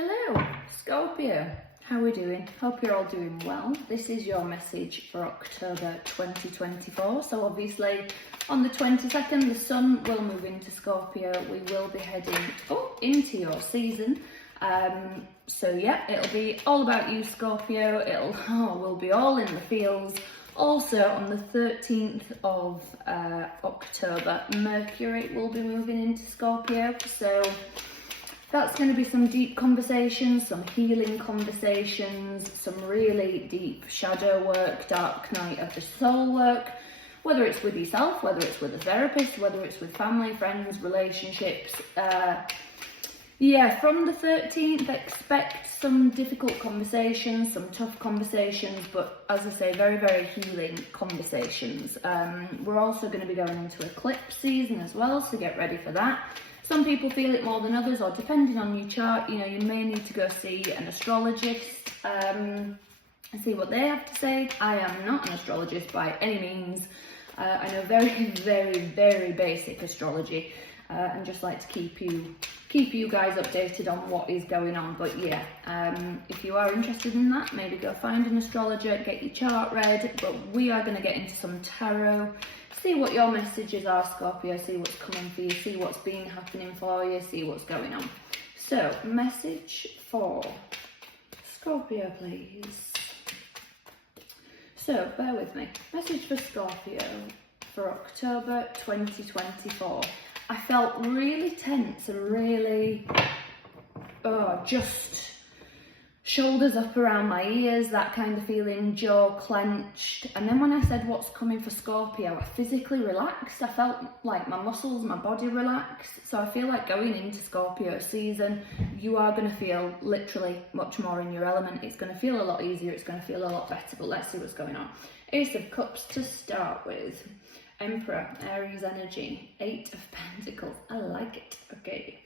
Hello, Scorpio. How are we doing? Hope you're all doing well. This is your message for October 2024. So obviously on the 22nd, the sun will move into Scorpio. We will be heading into your season. So yeah, it'll be all about you, Scorpio. We'll be all in the fields. Also on the 13th of October, Mercury will be moving into Scorpio. So that's going to be some deep conversations, some healing conversations, some really deep shadow work, dark night of the soul work, whether it's with yourself, whether it's with a therapist, whether it's with family, friends, relationships. From the 13th, expect some difficult conversations, some tough conversations, but as I say, very, very healing conversations. We're also going to be going into eclipse season as well, so get ready for that. Some people feel it more than others, or depending on your chart, you may need to go see an astrologist and see what they have to say. I am not an astrologist by any means. I know very, very, very basic astrology, and just like to keep you guys updated on what is going on. But yeah, if you are interested in that, maybe go find an astrologer, get your chart read. But we are going to get into some tarot. See what your messages are, Scorpio, see what's coming for you, see what's been happening for you, see what's going on. So, message for Scorpio, please. So, bear with me. Message for Scorpio for October 2024. I felt really tense and really, just shoulders up around my ears, that kind of feeling, jaw clenched. And then when I said what's coming for Scorpio, I physically relaxed. I felt like my muscles, my body relaxed. So I feel like going into Scorpio season, you are going to feel literally much more in your element. It's going to feel a lot easier. It's going to feel a lot better. But let's see what's going on. Ace of Cups to start with. Emperor, Aries energy. 8 of Pentacles. I like it. Okay.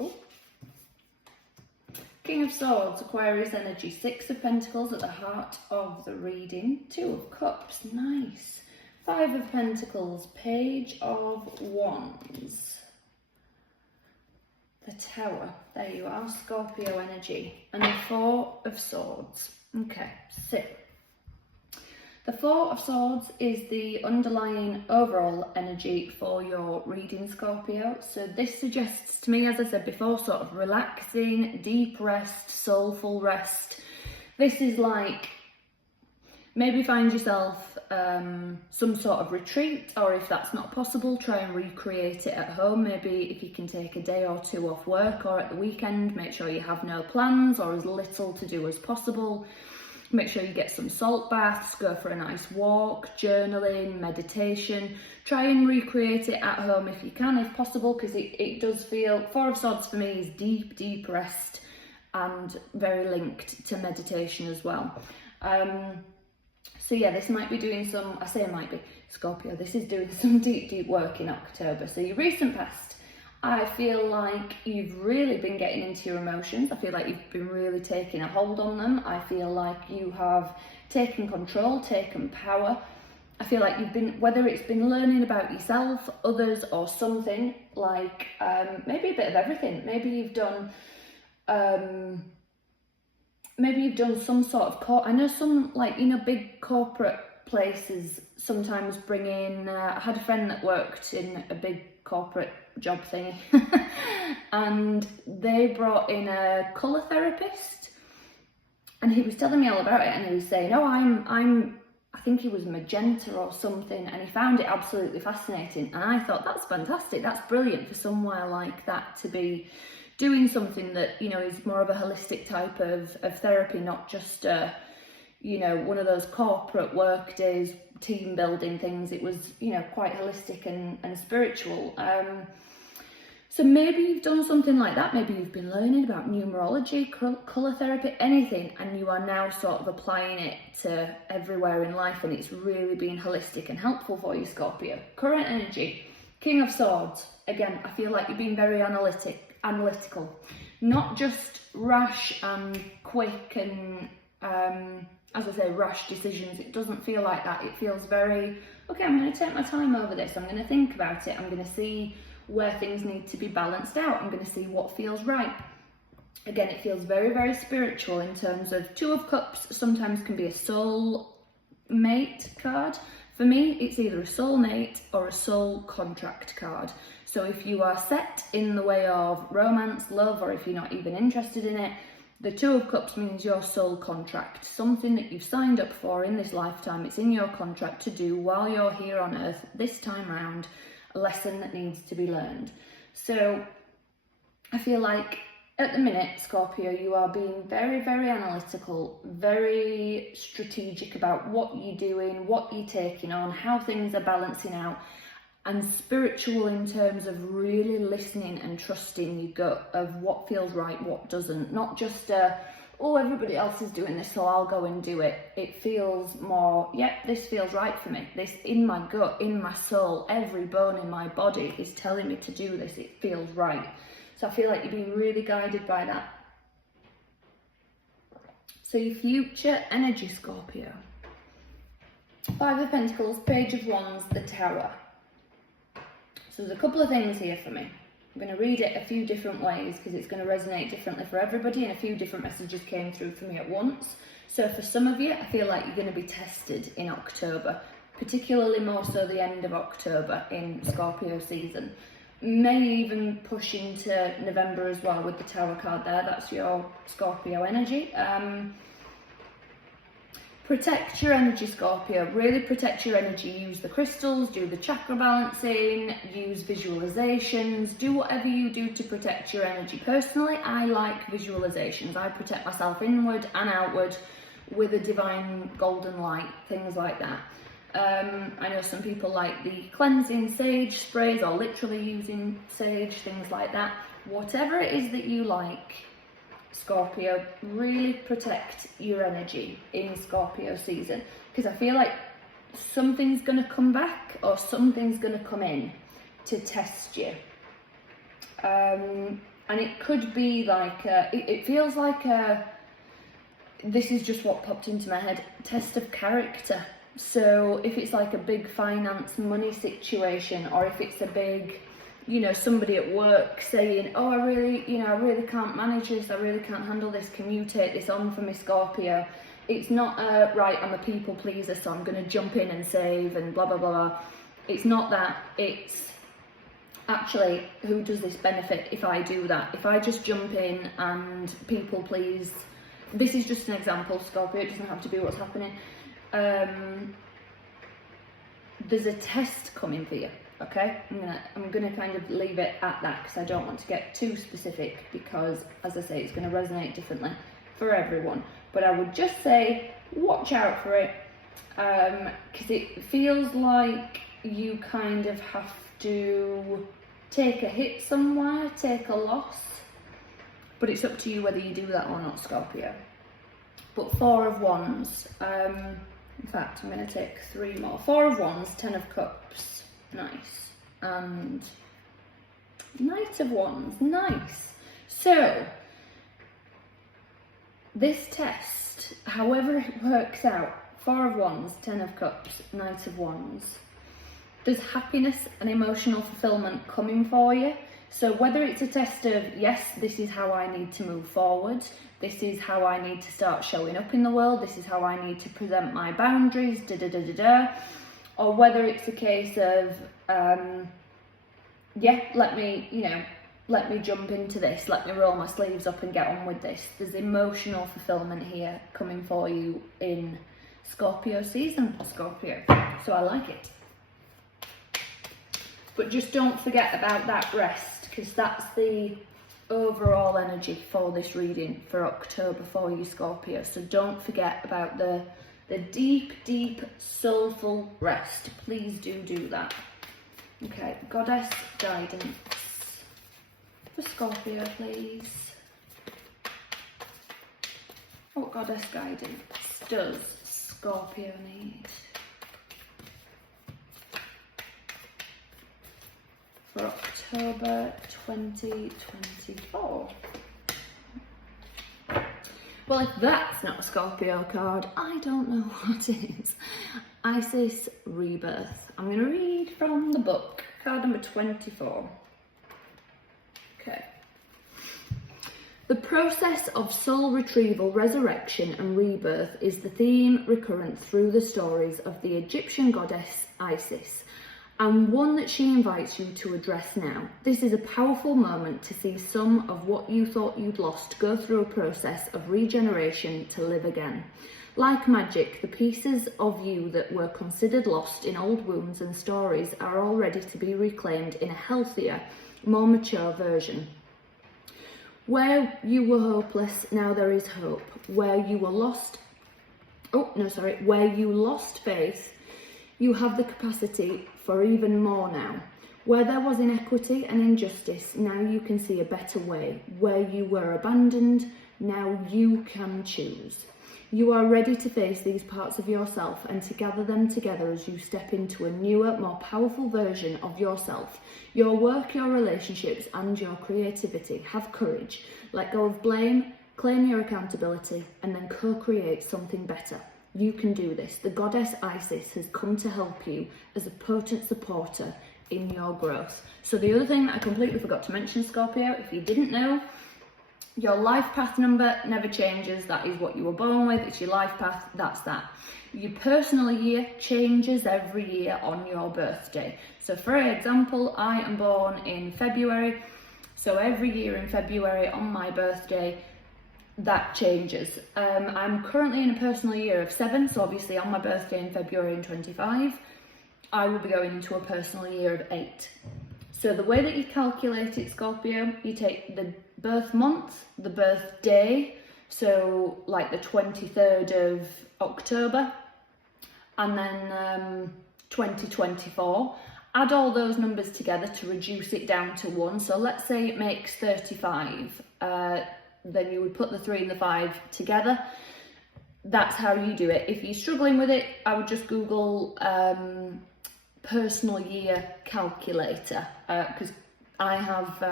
Oh. King of Swords, Aquarius energy, 6 of Pentacles at the heart of the reading, 2 of Cups, nice, 5 of Pentacles, Page of Wands, the Tower, there you are, Scorpio energy, and the 4 of Swords. Okay, so the 4 of Swords is the underlying overall energy for your reading, Scorpio. So this suggests to me, as I said before, sort of relaxing, deep rest, soulful rest. This is like, maybe find yourself some sort of retreat, or if that's not possible, try and recreate it at home. Maybe if you can take a day or two off work, or at the weekend, make sure you have no plans or as little to do as possible. Make sure you get some salt baths, go for a nice walk, journaling, meditation. Try and recreate it at home if you can, if possible, because it does feel, 4 of Swords for me is deep, deep rest and very linked to meditation as well. So yeah, this might be doing some, I say it might be, Scorpio, this is doing some deep, deep work in October. So your recent past, I feel like you've really been getting into your emotions. I feel like you've been really taking a hold on them. I feel like you have taken control, taken power. I feel like you've been, whether it's been learning about yourself, others, or something, like maybe a bit of everything. Maybe you've done some sort of, I know some, like, big corporate places sometimes bring in, I had a friend that worked in a big corporate job thingy and they brought in a colour therapist, and he was telling me all about it, and he was saying, I think he was magenta or something, and he found it absolutely fascinating. And I thought, that's fantastic, that's brilliant for somewhere like that to be doing something that, is more of a holistic type of therapy, not just one of those corporate work days, team building things. It was, quite holistic and spiritual. So maybe you've done something like that. Maybe you've been learning about numerology, colour therapy, anything, and you are now sort of applying it to everywhere in life, and it's really been holistic and helpful for you, Scorpio. Current energy, King of Swords. Again, I feel like you've been very analytical, not just rash and quick and, as I say, rash decisions. It doesn't feel like that. It feels very, okay, I'm going to take my time over this. I'm going to think about it. I'm going to see where things need to be balanced out. I'm going to see what feels right. Again, it feels very, very spiritual in terms of Two of Cups sometimes can be a soul mate card. For me, it's either a soulmate or a soul contract card. So if you are set in the way of romance, love, or if you're not even interested in it, the Two of Cups means your soul contract, something that you've signed up for in this lifetime. It's in your contract to do while you're here on earth this time round, a lesson that needs to be learned. So I feel like at the minute, Scorpio, you are being very, very analytical, very strategic about what you're doing, what you're taking on, how things are balancing out, and spiritual in terms of really listening and trusting your gut of what feels right, what doesn't. Not just, oh, everybody else is doing this, so I'll go and do it. It feels more, yep, this feels right for me. This in my gut, in my soul, every bone in my body is telling me to do this. It feels right. So I feel like you're being really guided by that. So your future energy, Scorpio. Five of Pentacles, Page of Wands, the Tower. So there's a couple of things here for me. I'm going to read it a few different ways because it's going to resonate differently for everybody, and a few different messages came through for me at once. So for some of you, I feel like you're going to be tested in October, particularly more so the end of October in Scorpio season. May even push into November as well with the Tower card there. That's your Scorpio energy. Protect your energy, Scorpio. Really protect your energy. Use the crystals, do the chakra balancing, use visualizations, do whatever you do to protect your energy. Personally, I like visualizations. I protect myself inward and outward with a divine golden light, things like that. I know some people like the cleansing sage sprays or literally using sage, things like that. Whatever it is that you like, Scorpio, really protect your energy in Scorpio season, because I feel like something's going to come back or something's going to come in to test you. And it could be like, it feels like this is just what popped into my head, test of character. So if it's like a big finance money situation, or if it's a big, you know, somebody at work saying, oh, I really can't manage this, I really can't handle this, can you take this on for me, Scorpio? It's not right, I'm a people pleaser, so I'm going to jump in and save and blah, blah, blah, blah. It's not that. It's actually, who does this benefit if I do that? If I just jump in and people please, this is just an example, Scorpio, it doesn't have to be what's happening. There's a test coming for you, okay? I'm gonna kind of leave it at that because I don't want to get too specific, because as I say, it's going to resonate differently for everyone. But I would just say watch out for it, because it feels like you kind of have to take a hit somewhere, take a loss, but it's up to you whether you do that or not, Scorpio. But Four of Wands, in fact, I'm going to take three more. Four of Wands, Ten of Cups, nice. And Knight of Wands, nice. So, this test, however it works out, Four of Wands, Ten of Cups, Knight of Wands, there's happiness and emotional fulfillment coming for you. So whether it's a test of, yes, this is how I need to move forward, this is how I need to start showing up in the world, this is how I need to present my boundaries, or whether it's a case of, yeah, let me jump into this, let me roll my sleeves up and get on with this. There's emotional fulfillment here coming for you in Scorpio season, Scorpio. So I like it. But just don't forget about that rest, because that's the overall energy for this reading for October for you, Scorpio. So don't forget about the deep, deep, soulful rest. Please do that. Okay, Goddess guidance for Scorpio, please. What Goddess guidance does Scorpio need for October 2024? Well, if that's not a Scorpio card, I don't know what is. Isis Rebirth. I'm going to read from the book, card number 24. Okay. The process of soul retrieval, resurrection and rebirth is the theme recurrent through the stories of the Egyptian goddess Isis, and one that she invites you to address now. This is a powerful moment to see some of what you thought you'd lost go through a process of regeneration to live again. Like magic, the pieces of you that were considered lost in old wounds and stories are all ready to be reclaimed in a healthier, more mature version. Where you were hopeless, now there is hope. Where you lost faith, you have the capacity for even more now. Where there was inequity and injustice, now you can see a better way. Where you were abandoned, now you can choose. You are ready to face these parts of yourself and to gather them together as you step into a newer, more powerful version of yourself. Your work, your relationships, and your creativity. Have courage. Let go of blame, claim your accountability, and then co-create something better. You can do this. The goddess Isis has come to help you as a potent supporter in your growth. So the other thing that I completely forgot to mention, Scorpio, if you didn't know, your life path number never changes. That is what you were born with. It's your life path. That's that. Your personal year changes every year on your birthday. So for example, I am born in February. So every year in February on my birthday, that changes. I'm currently in a personal year of 7. So obviously on my birthday in February in 25, I will be going into a personal year of 8. So the way that you calculate it, Scorpio, you take the birth month, the birth day, so like the 23rd of October, and then 2024. Add all those numbers together to reduce it down to 1. So let's say it makes 35. Then you would put the 3 and the 5 together. That's how you do it. If you're struggling with it, I would just Google personal year calculator, because I have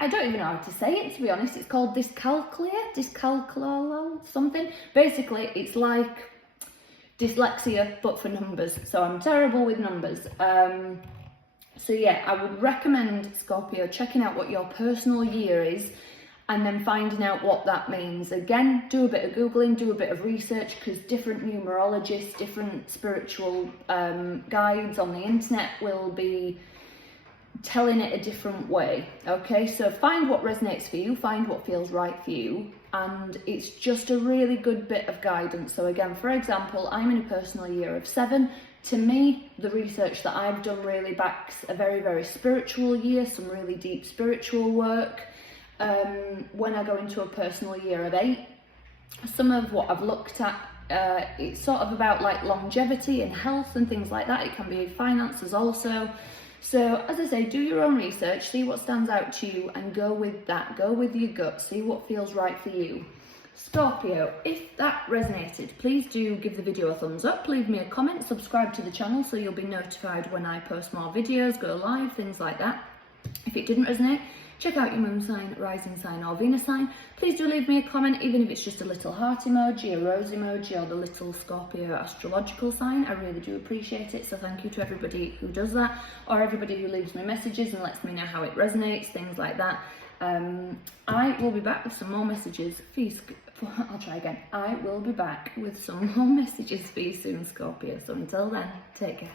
I don't even know how to say it, to be honest. It's called dyscalculia something. Basically it's like dyslexia but for numbers, so I'm terrible with numbers. So yeah, I would recommend, Scorpio, checking out what your personal year is and then finding out what that means. Again, do a bit of Googling, do a bit of research, because different numerologists, different spiritual guides on the internet will be telling it a different way. Okay, so find what resonates for you, find what feels right for you, and it's just a really good bit of guidance. So again, for example, I'm in a personal year of 7. To me, the research that I've done really backs a very, very spiritual year, some really deep spiritual work. When I go into a personal year of 8, some of what I've looked at, it's sort of about like longevity and health and things like that. It can be finances also. So as I say, do your own research, see what stands out to you and go with that. Go with your gut, see what feels right for you. Scorpio, if that resonated, please do give the video a thumbs up, leave me a comment, subscribe to the channel so you'll be notified when I post more videos, go live, things like that. If it didn't resonate, check out your moon sign, rising sign or Venus sign. Please do leave me a comment, even if it's just a little heart emoji, a rose emoji, or the little Scorpio astrological sign. I really do appreciate it, so thank you to everybody who does that, or everybody who leaves me messages and lets me know how it resonates, things like that. I will be back with some more messages for you. I'll try again. I will be back with some more messages for you soon, Scorpio. So until then, take care.